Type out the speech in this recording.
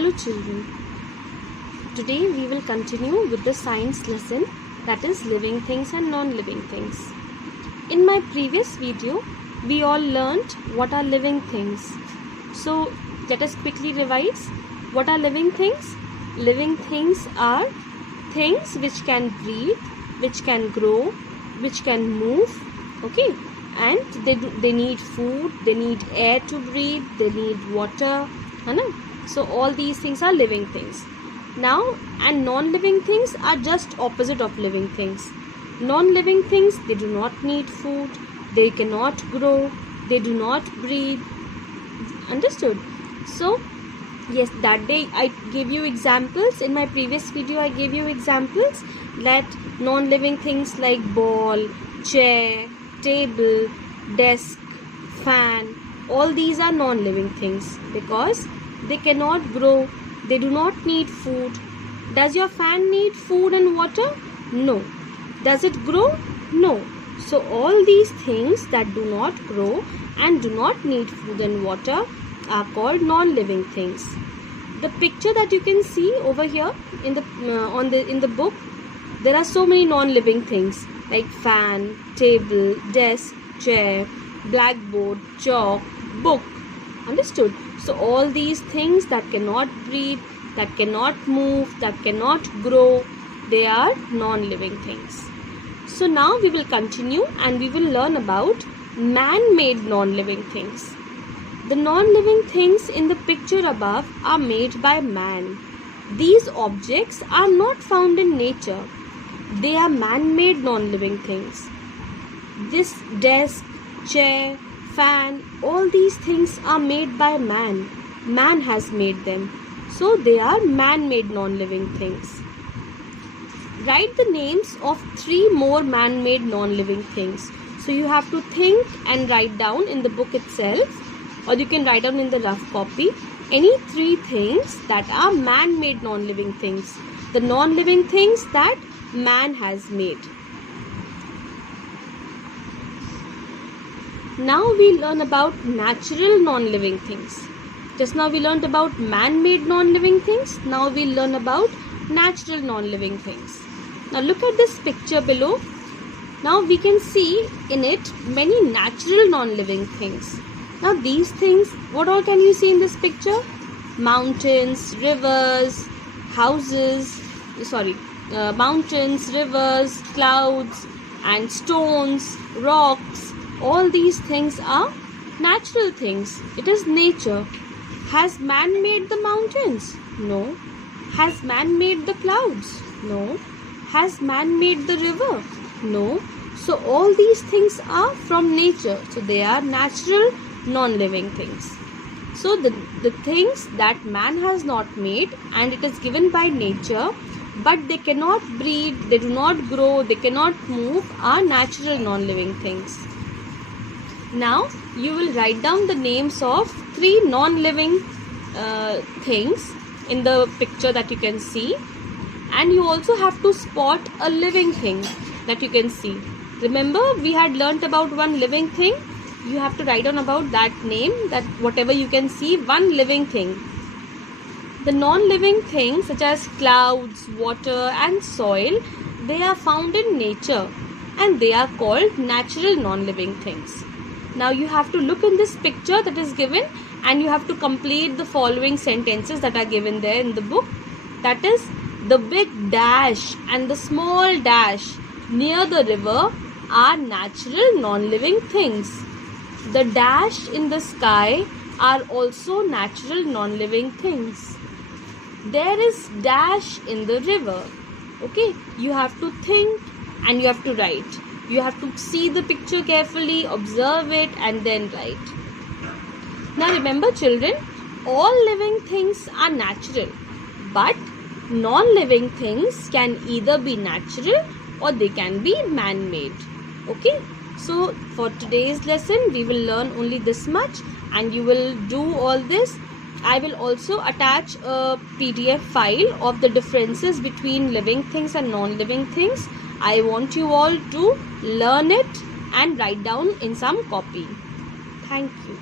Hello children, today we will continue with the science lesson, that is living things and non-living things. In my previous video, we all learnt what are living things. So let us quickly revise. What are living things? Living things are things which can breathe, which can grow, which can move, okay? And they need food, they need air to breathe, they need water, so all these things are living things. Now, and non-living things are just opposite of living things. Non-living things, they do not need food, they cannot grow, they do not breathe. Understood? So yes, that day I gave you examples. In my previous video I gave you examples that non-living things like ball, chair, table, desk, fan, all these are non-living things because they cannot grow, they do not need food. Does your fan need food and water? No. Does it grow? No. So all these things that do not grow and do not need food and water are called non-living things. The picture that you can see over here in the book, there are so many non-living things like fan, table, desk, chair, blackboard, chalk, book. Understood? So all these things that cannot breathe, that cannot move, that cannot grow, they are non-living things. So now we will continue and we will learn about man-made non-living things. The non-living things in the picture above are made by man. These objects are not found in nature. They are man-made non-living things. This desk, chair, fan, all these things are made by man. Man has made them. So they are man-made non-living things. Write the names of 3 more man-made non-living things. So you have to think and write down in the book itself, or you can write down in the rough copy any 3 things that are man-made non-living things. The non-living things that man has made. Now we learn about natural non-living things. Just now we learned about man-made non-living things. Now we learn about natural non-living things. Now look at this picture below. Now we can see in it many natural non-living things. Now these things, what all can you see in this picture? Mountains, rivers, mountains, rivers, clouds and stones, rocks. All these things are natural things. It is nature. Has man made the mountains? No. Has man made the clouds? No. Has man made the river? No. So all these things are from nature. So they are natural non-living things. So the things that man has not made and it is given by nature, but they cannot breathe, they do not grow, they cannot move, are natural non-living things. Now you will write down the names of 3 non-living things in the picture that you can see, and you also have to spot a living thing that you can see. Remember, we had learnt about one living thing. You have to write down about that name, that whatever you can see, one living thing. The non-living things such as clouds, water and soil, they are found in nature and they are called natural non-living things. Now you have to look in this picture that is given and you have to complete the following sentences that are given there in the book. That is, the big dash and the small dash near the river are natural non-living things. The dash in the sky are also natural non-living things. There is dash in the river. Okay, you have to think and you have to write. You have to see the picture carefully, observe it and then write. Now remember children, all living things are natural, but non-living things can either be natural or they can be man-made. Okay, so for today's lesson we will learn only this much and you will do all this. I will also attach a PDF file of the differences between living things and non-living things. I want you all to learn it and write down in some copy. Thank you.